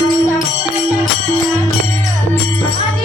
तुम्ही राहून माझी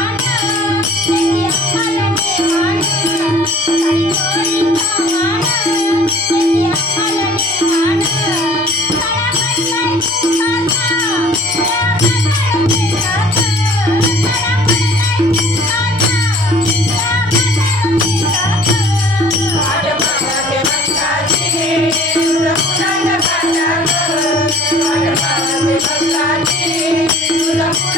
you.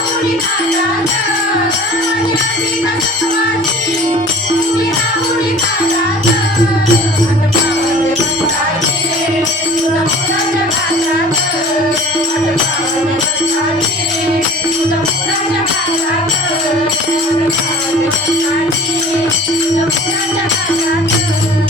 स्वण पण स्वार केले पुर खान स्वार शे पुन प्रज करे पूर्ण प्रज पण